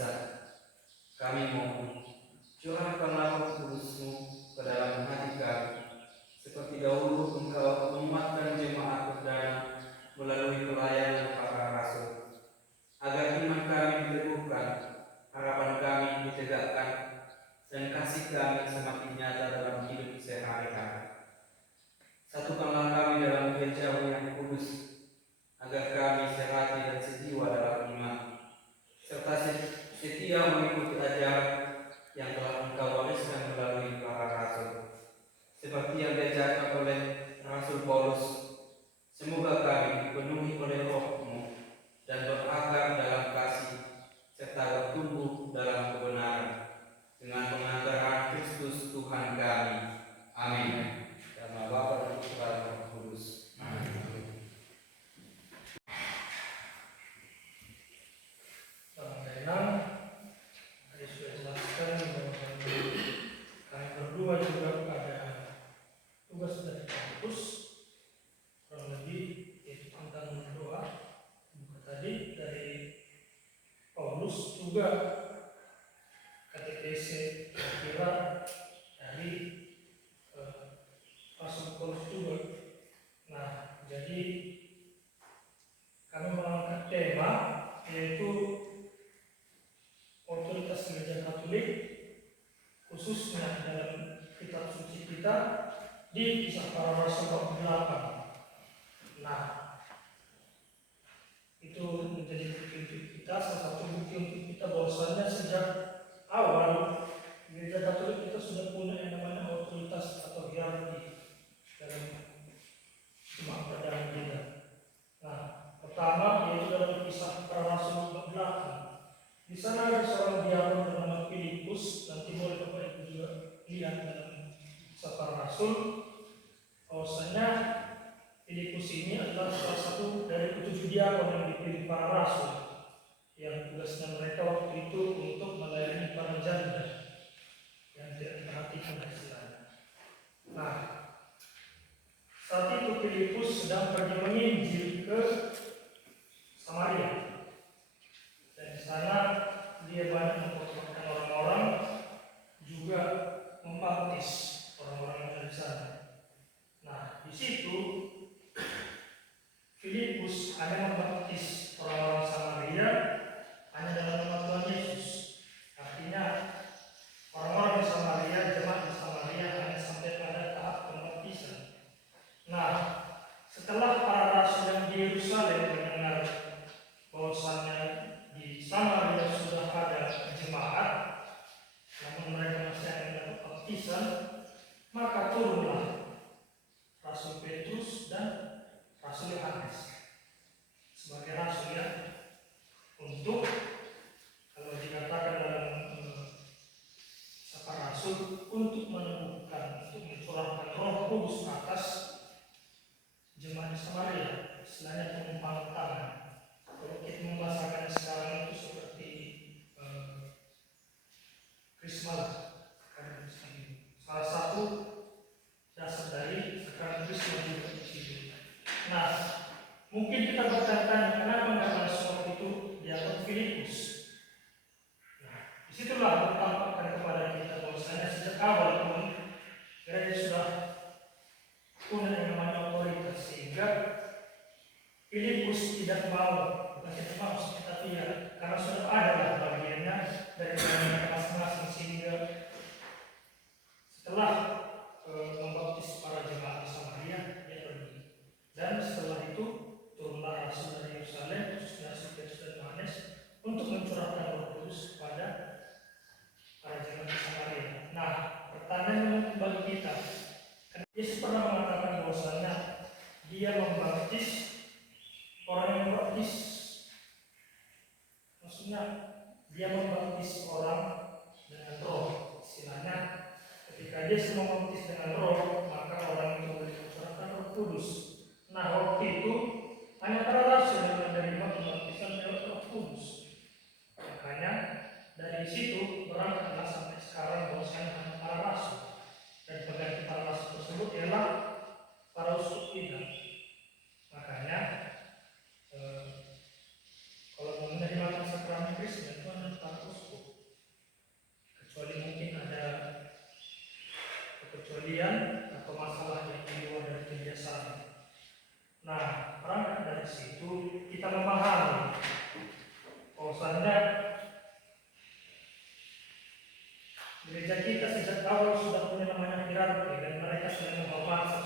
mukjizat. Kami mohon, curahkanlah Roh Kudus-Mu ke dalam hati kami, seperti dahulu Engkau menguatkan jemaat perdana melalui pelayanan para rasul, agar iman kami diteguhkan, harapan kami ditegakkan, dan kasih kami semakin nyata dalam hidup sehari-hari. Satukanlah kami dalam gereja-Mu yang kudus, agar kami sehati dan sejiwa dalam iman, serta setia mengikuti ajaran yang telah Engkau wariskan melalui para rasul, seperti yang diajarkan oleh Rasul Paulus. Semoga kami dipenuhi oleh Roh-Mu dan berakar dalam kasih, serta bertumbuh dalam kebenaran, dengan pengantaran Kristus Tuhan kami. Amin. Dalam nama Bapa dan Putra dan Roh Kudus. Amin. Tadi sudah jelaskan bahwa kami berdua juga ada tugas dari kampus, kurang lebih yaitu tentang berdoa. Tadi dari Paulus juga KTPC kira dari Rasul Paulus juga. Nah, jadi kami mengangkat tema yaitu otoritas Gereja Katolik, khususnya dalam kitab suci kita di Kisah Para Rasul bab 8. Nah, itu menjadi bukti untuk kita, salah satu bukti untuk kita bahwasanya sejak awal Gereja Katolik kita sudah punya yang namanya otoritas atau hierarki dalam jemaat perdana kita. Nah, pertama yaitu dalam Kisah Para Rasul bab 8. Di sana ada seorang diakon bernama Filipus. Nanti boleh Bapak Ibu juga lihat dalam Kisah Para Rasul bahwasanya Filipus ini adalah salah satu dari 7 diakon yang dipilih para rasul, yang tugasnya mereka waktu itu untuk melayani para janda yang tidak diperhatikan istilahnya. Nah, saat itu Filipus sedang pergi menginjil ke Samaria, dan di sana dia banyak mempertemukan orang-orang, juga membaptis orang-orang yang ada di sana. Nah, di situ Filipus hanya membaptis orang-orang Samaria hanya dalam nama Tuhan Yesus. Artinya orang-orang di Samaria, jemaat di Samaria hanya sampai pada tahap pembaptisan. Nah, setelah para rasul yang di Yerusalem mendengar bahwasannya di Samaria sudah ada jemaat, namun mereka masih akan mendapat baptisan, maka turunlah Rasul Petrus dan Rasul Yohanes sebagai rasul ya, untuk kalau dikatakan dalam Kisah Rasul, untuk meneguhkan, untuk mencurahkan Roh Kudus atas jemaat di Samaria, istilahnya penumpang tangan. Kalau kita membahasakan sekarang itu seperti krisma, salah satu dasar dari sekarang krisma juga di sini. Nah, mungkin kita bertanya, kenapa nggak langsung waktu itu diangkat Filipus? Nah, disitulah bertampakkan kepada kita bahwasanya sejak awal pun gereja sudah punya yang namanya otoritas, sehingga Filipus tidak mau, bukan tidak mau, tapi ya karena sudah ada lah bagiannya dari masing-masing, sehingga setelah membaptis para jemaat di Samaria, dia pergi. Dan setelah itu turunlah rasul dari Yerusalem, khususnya Rasul Petrus dan Yohanes, untuk mencurahkan Roh Kudus kepada para jemaat di Samaria. Nah, pertanyaan bagi kita, Yesus pernah mengatakan bahwasanya dia membaptis orang yang membaptis, maksudnya dia membaptis orang dengan Roh. Istilahnya ketika dia semua membaptis dengan Roh, maka orang itu boleh mencurahkan Roh Kudus. Nah, waktu itu hanya para rasul yang menerima pembaptisan oleh Roh Kudus. Makanya dari situ berangkatlah sampai sekarang bahwasanya hanya para rasul, dan pengganti para rasul tersebut ialah para uskup kita. Makanya kalau mau menerima sakramen Kristen, itu adalah seorang uskup, kecuali mungkin ada kekecualian atau masalah yang di luar dari kebiasaan. Nah, berangkat dari situ kita memahami bahwasannya gereja kita sejak awal sudah punya namanya hierarki dan mereka sudah menghormati